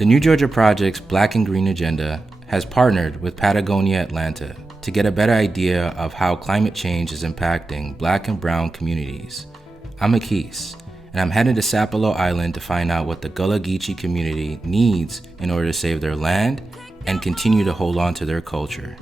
The New Georgia Project's Black and Green Agenda has partnered with Patagonia Atlanta to get a better idea of how climate change is impacting Black and Brown communities. I'm Akis, and I'm headed to Sapelo Island to find out what the Gullah-Geechee community needs in order to save their land and continue to hold on to their culture.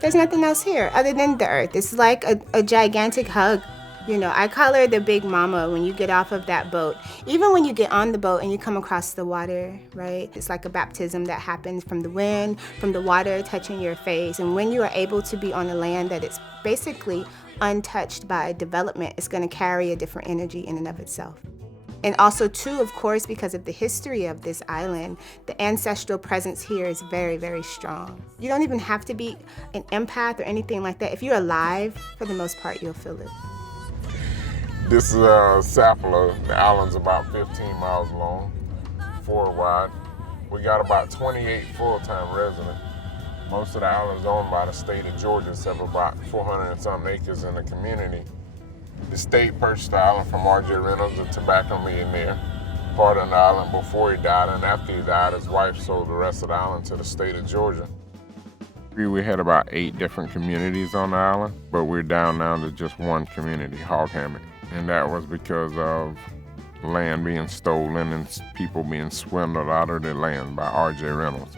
There's nothing else here other than the earth. It's like a gigantic hug. You know, I call her the big mama when you get off of that boat. Even when you get on the boat and you come across the water, right? It's like a baptism that happens from the wind, from the water touching your face. And when you are able to be on a land that is basically untouched by development, it's going to carry a different energy in and of itself. And also, too, of course, because of the history of this island, the ancestral presence here is very, very strong. You don't even have to be an empath or anything like that. If you're alive, for the most part, you'll feel it. This is Sapelo. The island's about 15 miles long, 4 wide. We got about 28 full-time residents. Most of the island's owned by the state of Georgia, except about 400 and some acres in the community. The state purchased the island from R.J. Reynolds, a tobacco millionaire, part of the island before he died, and after he died, his wife sold the rest of the island to the state of Georgia. We had about 8 different communities on the island, but we're down now to just one community, Hog Hammock, and that was because of land being stolen and people being swindled out of their land by R.J. Reynolds.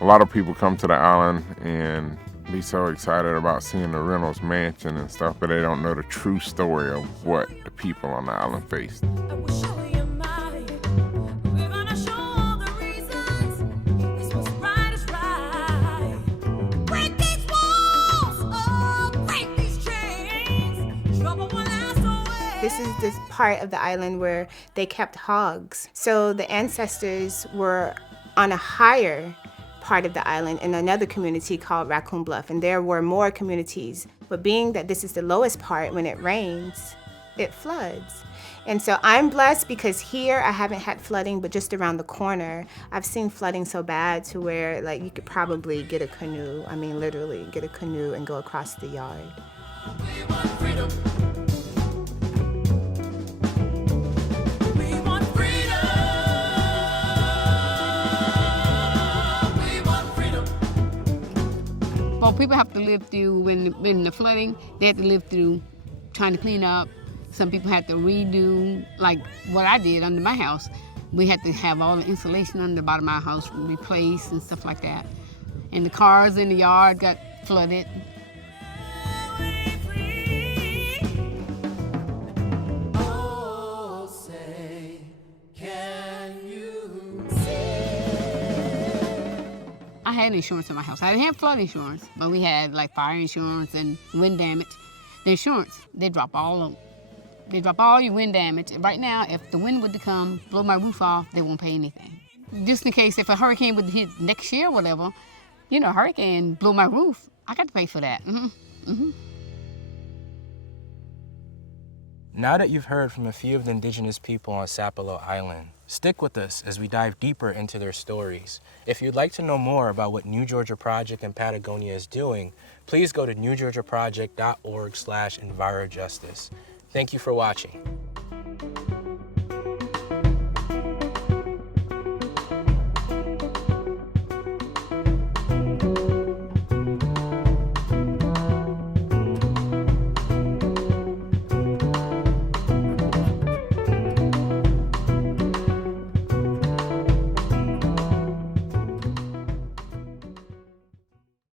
A lot of people come to the island and be so excited about seeing the Reynolds mansion and stuff, but they don't know the true story of what the people on the island faced. This is this part of the island where they kept hogs. So the ancestors were on a higher part of the island in another community called Raccoon Bluff, and there were more communities. But being that this is the lowest part, when it rains, it floods. And so I'm blessed because here I haven't had flooding, but just around the corner, I've seen flooding so bad to where like you could probably get a canoe, I mean literally get a canoe and go across the yard. We want freedom. Well, people have to live through when the flooding, they have to live through trying to clean up. Some people had to redo, like what I did under my house. We had to have all the insulation under the bottom of my house replaced and stuff like that. And the cars in the yard got flooded. I had insurance in my house. I didn't have flood insurance, but we had like fire insurance and wind damage. The insurance, they drop all your wind damage. Right now, if the wind would to come, blow my roof off, they won't pay anything. Just in case if a hurricane would hit next year or whatever, you know, hurricane blow my roof, I got to pay for that. Now that you've heard from a few of the indigenous people on Sapelo Island, stick with us as we dive deeper into their stories. If you'd like to know more about what New Georgia Project and Patagonia is doing, please go to newgeorgiaproject.org/envirojustice. Thank you for watching.